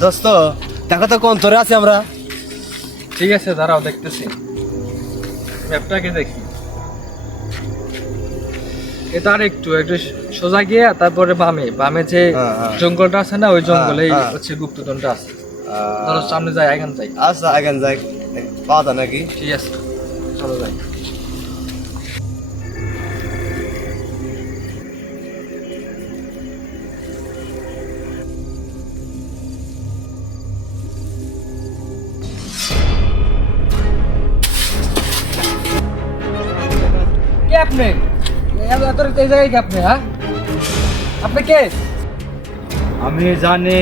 দোস্ত দেখো তো কোন তোরে আছে আমরা। ঠিক আছে দাঁড়াও দেখতেছি। ম্যাপটাকে দেখি। এটা আর একটু একটু সোজা গিয়ে তারপরে বামে। বামে যে হ্যাঁ, হ্যাঁ। জঙ্গলটা আছে না ওই হ্যাঁ। হচ্ছে গুপ্তধনটা আছে। ধরো সামনে যাই এখান যাই। আচ্ছা আগান যাই। পাওয়া নাকি? ঠিক আছে চলো যাই। কে আপনি এই জায়গায় কে আপনি হ্যাঁ? আপনি কে? আমি জানি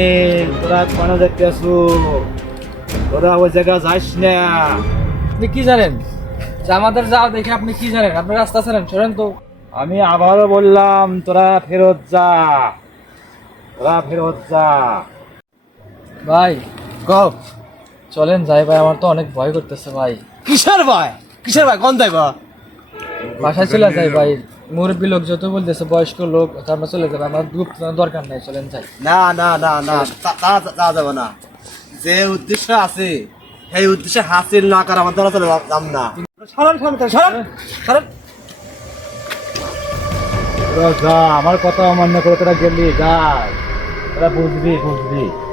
তোরা কেন দেখতে আসু তোরা ওই জায়গা যাইস না। আপনি কি জানেন? যে আমাদের যাও দেখে আপনি কি জানেন? আপনি রাস্তা ছাড়েন সরেন তো। আমি আবারও বললাম তোরা ফেরত যা। তোরা ফেরত যা। ভাই কও চলেন যাই ভাই আমার তো অনেক ভয় করতেছে ভাই। কিসের ভাই কিসের ভাই কোন যাইবা বাসায় চলে যাই ভাই। মুরব্বী লোক যত বলতেছে বয়স্ক লোক আমরা চলে যাব। আমার গ্রুপ দরকার নাই চলেন যাই। না না না না তা- যাবে না। যে উদ্দেশ্য আছে সেই উদ্দেশ্যে হাসিল না করা আমার দ্বারা চলে যাম না। সরল সরল সরল সরল। যা আমার কথা অমান্য করে তোরা গেলি যা। তোরা বুঝবি বুঝবি।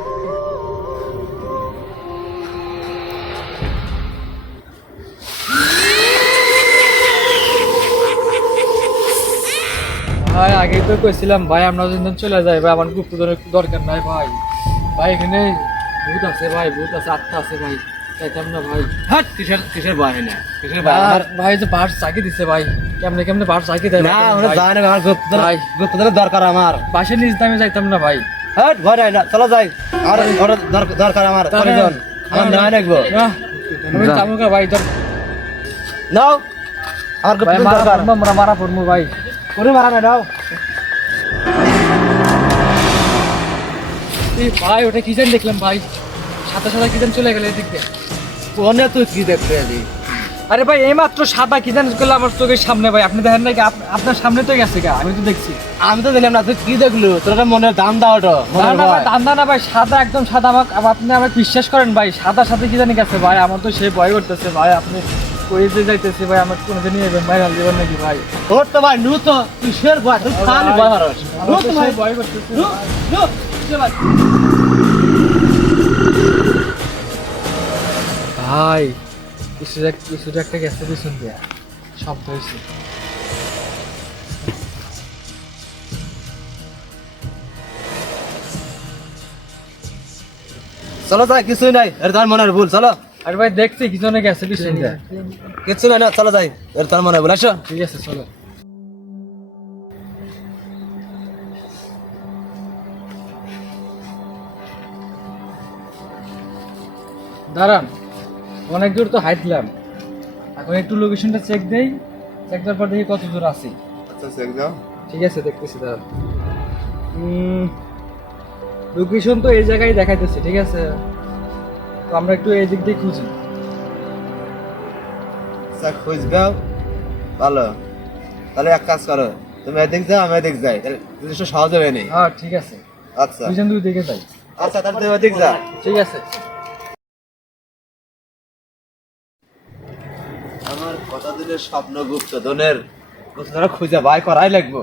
ভাই আগে তো কইছিলাম ভাই আমরা যদি চলে যাই ভাই আমার গুপ্ত দরকার নাই ভাই। ভাই এখানে ভূত আছে ভাই ভূত আছে আত্মা আছে ভাই। চাইতাম না ভাই। হাট কিসের কিসের ভাই না কিসের ভাই আর ভাই যে বাস চাকি দিছে ভাই কেমনে কেমনে বাস চাকি দেয় না? আমরা জানি না আমার গুপ্ত ভাই। গুপ্তদের দরকার আমার। বাসের নিচ দামে যাইতাম না ভাই। হাট ভয় নাই না চলো যাই। আর দর- দরকার আমার পরিজন আমার না, দেখব আমি যা। চামুকা ভাই তোর নাও আমার ভাই গুপ্ত মারা দরকার। আমরা মারা পড়ব ভাই। করে মারা এই ভাই ওটা কি দেখলাম ভাই? সাদা সাদা কি চলে গেল এদিক ফোনে তুই কি দেখতে যাবি আরে ভাই এই মাত্র সাদা কি জানি করল আমার চোখের সামনে ভাই। আপনি দেখেন নাকি আপ- আপনার সামনে তো গেছে গা আমি তো দেখছি। আমি তো দিলাম না তুই কি দেখলু? তোর মনের দাম দাও ওটা না মনের না ভাই না সাদা একদম সাদা। আমাকে আপনি আমাকে বিশ্বাস করেন ভাই সাদা সাথে কি জানি গেছে ভাই? আমার তো সে ভয় করতেছে ভাই আপনি কই যে যাইতেছি ভাই আমার কোনো দিনই এবেন ভাই হাল দিবেন নাকি ভাই? তোর তো ভাই নু তো কিসের ভয়? তুই খালি ভয় হারস নু তো ভাই। ভয় করতেছে। নু নু কিসের ভয়? ভাই কিছু কিছু একটা গেছে পিছন দিয়া। শব্দ হয়েছে চলো যাই কিছুই নাই। এর তার মনের ভুল চলো। আরে ভাই দেখছি কি জন্য গেছে পিছন কিছু না চলো যাই। এর তার মনের ভুল আসো ঠিক আছে চলো। দাঁড়ান অনেক দূর তো হাইটলাম এখন একটু লোকেশনটা চেক দেই। চেক দেওয়ার পর দেখি কত দূর আছি। আচ্ছা চেক দাও। ঠিক আছে দেখতেছি দাঁড়ান। লোকেশন তো এই জায়গায় দেখাইতেছে ঠিক আছে? আমরা একটু এই দিক দিয়ে খুঁজি। চেক খুঁজবে ভালো। তাহলে এক কাজ করো তুমি এদিক যাও আমি এদিক যাই। তাহলে জিনিসটা সহজ হবে নি হ্যাঁ ঠিক আছে। আচ্ছা। দুইজন দুই দিকে যাই। আচ্ছা তাহলে তুমি এদিক যা ঠিক আছে। আমার কথা দিলে স্বপ্ন গুপ্ত ধনের খুঁজে বাই করাই লাগবো।